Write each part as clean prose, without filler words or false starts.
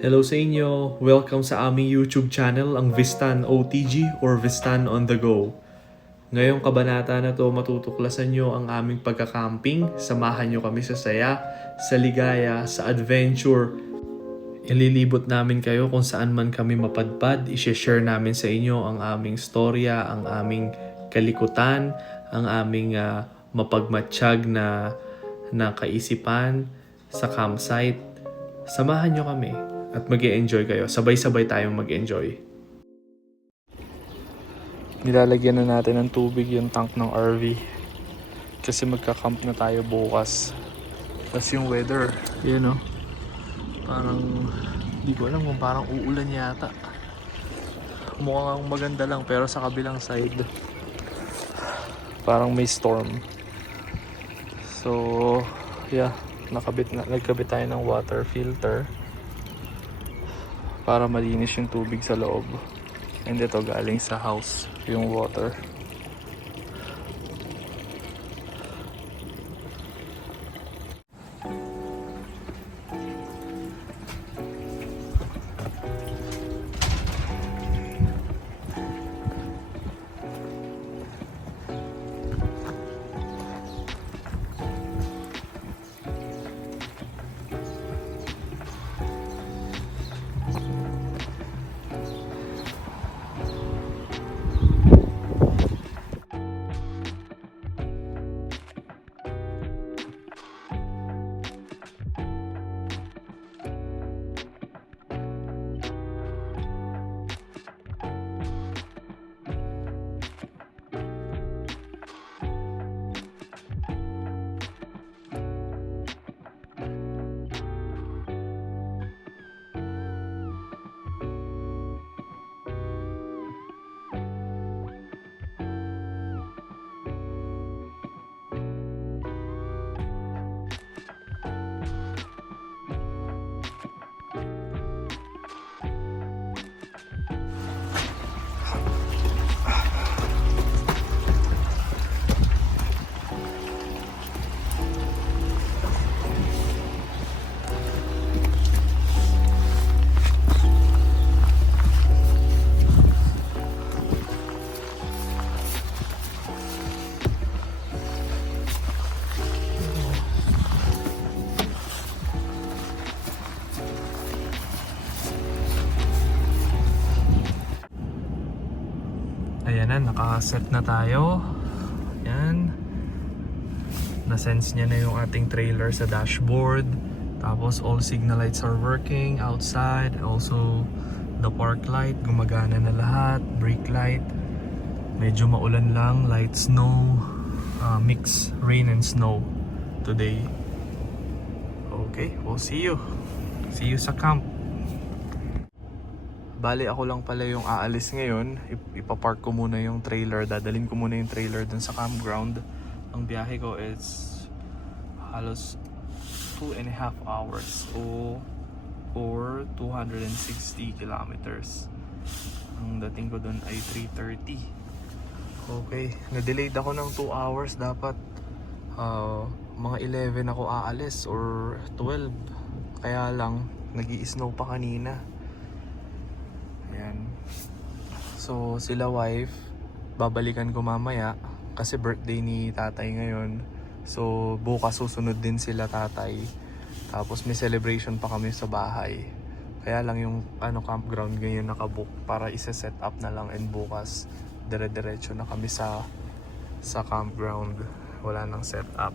Hello sa inyo! Welcome sa aming YouTube channel, ang Vistan OTG or Vistan on the Go. Ngayong kabanata na to, matutuklasan nyo ang aming pagka-camping. Samahan nyo kami sa saya, sa ligaya, sa adventure. Ililibot namin kayo kung saan man kami mapadpad. I-share namin sa inyo ang aming storya, ang aming kalikutan, ang aming mapagmatsyag na kaisipan sa campsite. Samahan nyo kami at mag-e-enjoy kayo. Sabay-sabay tayong mag-enjoy. Nilalagyan na natin ng tubig yung tank ng RV. Kasi magka-camp na tayo bukas. Tapos yung weather, yun o. Parang, hindi ko alam kung parang uulan yata. Mukhang maganda lang pero sa kabilang side, parang may storm. So, yeah. Nagkabit tayo ng water filter para malinis yung tubig sa loob. And ito galing sa house yung water. Ayan na, nakaset na tayo. Ayan. Na-sense niya na yung ating trailer sa dashboard. Tapos all signal lights are working outside. Also the park light, gumagana na lahat. Brake light. Medyo maulan lang, light snow. Mix rain and snow today. Okay, we'll see you. See you sa camp. Bali ako lang pala yung aalis ngayon. Ipapark ko muna yung trailer. Dadalhin ko muna yung trailer dun sa campground. Ang biyahe ko is halos 2.5 hours or 260 kilometers. Ang dating ko dun ay 3:30. Okay, na-delayed ako ng 2 hours. Dapat mga 11 ako aalis or 12. Kaya lang, nag-i-snow pa kanina. Ayan. So sila wife, babalikan ko mamaya kasi birthday ni tatay ngayon. So bukas susunod din sila tatay. Tapos may celebration pa kami sa bahay. Kaya lang yung campground ngayon nakabook para isa-set up na lang, and bukas dire-diretso na kami sa campground. Wala nang set up.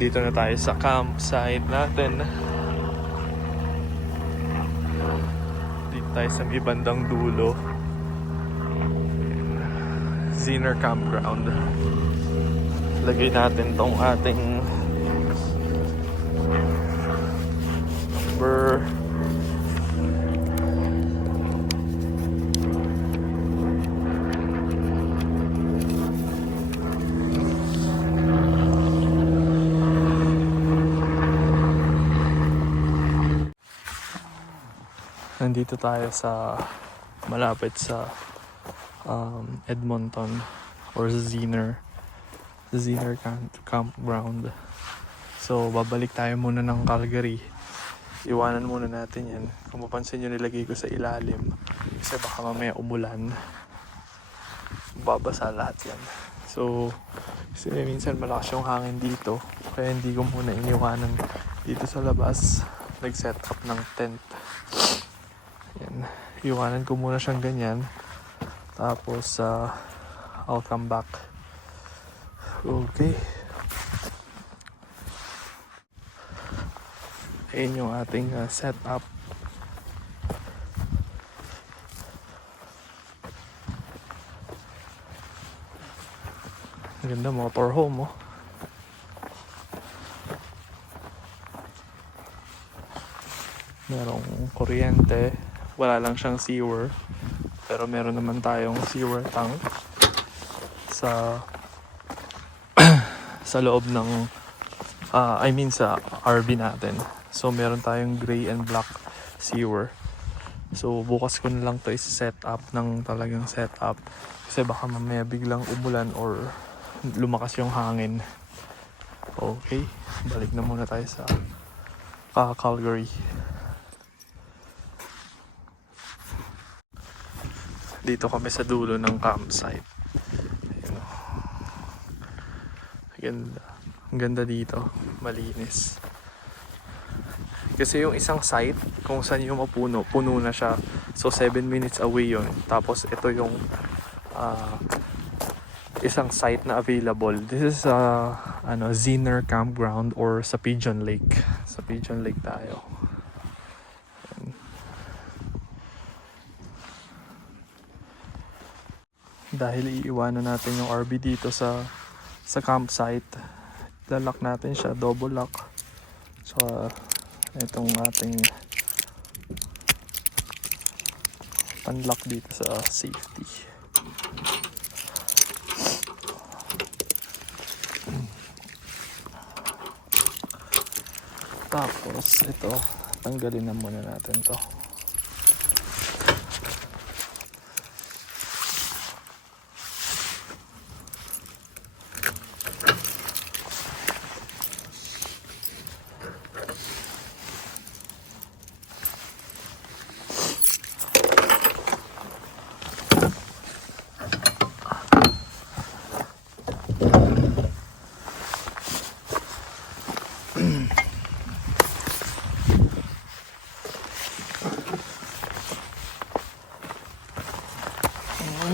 Dito na tayo sa campsite natin. Dito tayo sa may bandang dulo. Ziner Campground. Lagay natin tong ating number. Nandito tayo sa malapit sa Edmonton or Ziner Campground. So babalik tayo muna ng Calgary. Iwanan muna natin yan. Kung mapansin nyo, nilagay ko sa ilalim kasi baka mamaya umulan, babasa lahat yan. So kasi minsan malakas yung hangin dito, kaya hindi ko muna iniwanan dito sa labas. Nag-set up ng tent. Yan. Iwanan ko muna siyang ganyan. Tapos I'll come back. Okay. Ayun yung ating setup. Ganda, motorhome oh. Merong kuryente. Wala lang siyang sewer. Pero meron naman tayong sewer tank sa sa loob ng sa RV natin. So meron tayong gray and black sewer. So bukas ko na lang to i-set up ng talagang setup kasi baka mamaya biglang umulan or lumakas yung hangin. Okay, balik na muna tayo sa Calgary. Dito kami sa dulo ng campsite. Ayun. Ganda. Ang ganda dito. Malinis. Kasi yung isang site, kung saan yung mapuno, puno na siya. So 7 minutes away yun. Tapos ito yung isang site na available. This is Ziner Campground or sa Pigeon Lake. Sa Pigeon Lake tayo. Dahil iiwanan natin yung RV dito sa campsite, lalak natin siya, double lock. So itong ating panlock dito sa safety. Tapos ito, tanggalin na muna natin to.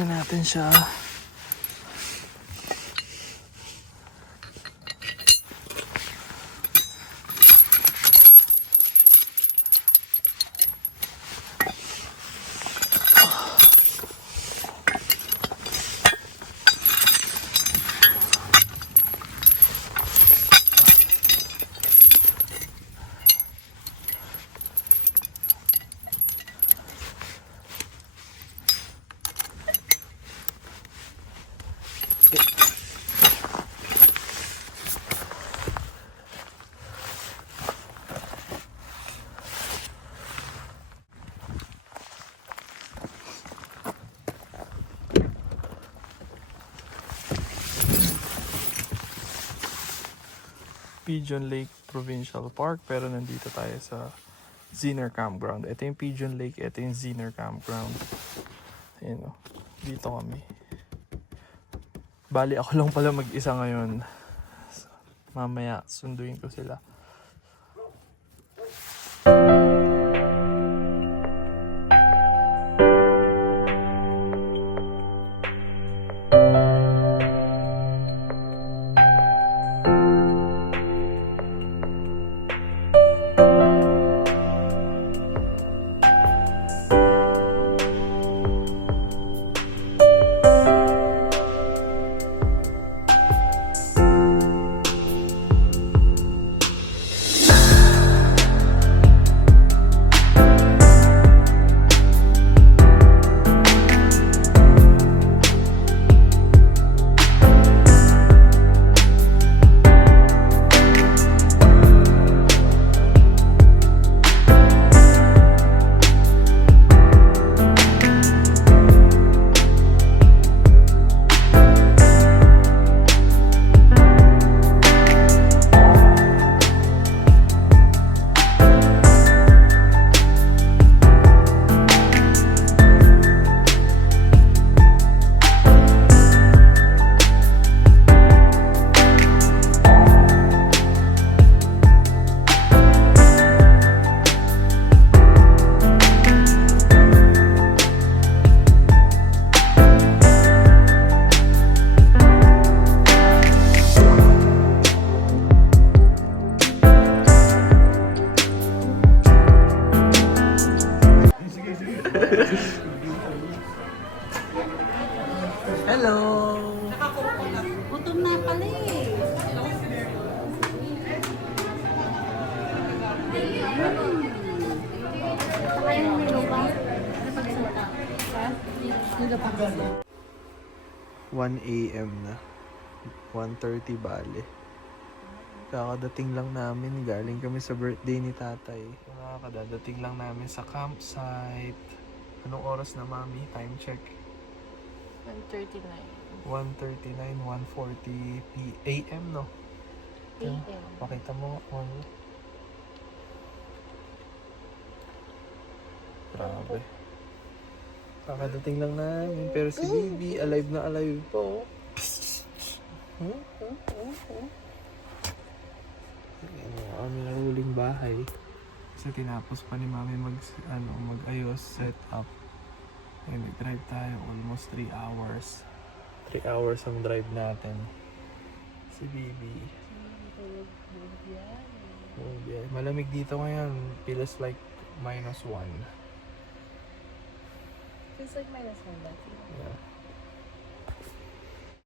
Natin siya. Pigeon Lake Provincial Park, pero nandito tayo sa Ziner Campground. Ito yung Pigeon Lake, ito yung Ziner Campground. Ayan o, dito kami. Bali ako lang pala mag-isa ngayon. Mamaya sunduin ko sila. Hello! Gutom na pala eh. Kaya may lupa. Napagsalita. Ha? Nagapagsalita. 1 a.m. na. 1:30 bale. Kakadating lang namin. Galing kami sa birthday ni tatay. Kakadating lang namin sa campsite. Anong oras na, mami? Time check. 1:39. 1:39, 1:40 a.m. no? AM. Pakita mo. Grabe. Kakadating lang namin. Pero si Bibi, alive na alive po. Kami na huling bahay. Kasi tinapos pa ni mami mag-ayos, set up. Ay, nag-drive tayo almost 3 hours. 3 hours ang drive natin. Si Bibi. Oh, yeah. Malamig dito ngayon. Feels like -1. Feels like -1 dati. Yeah.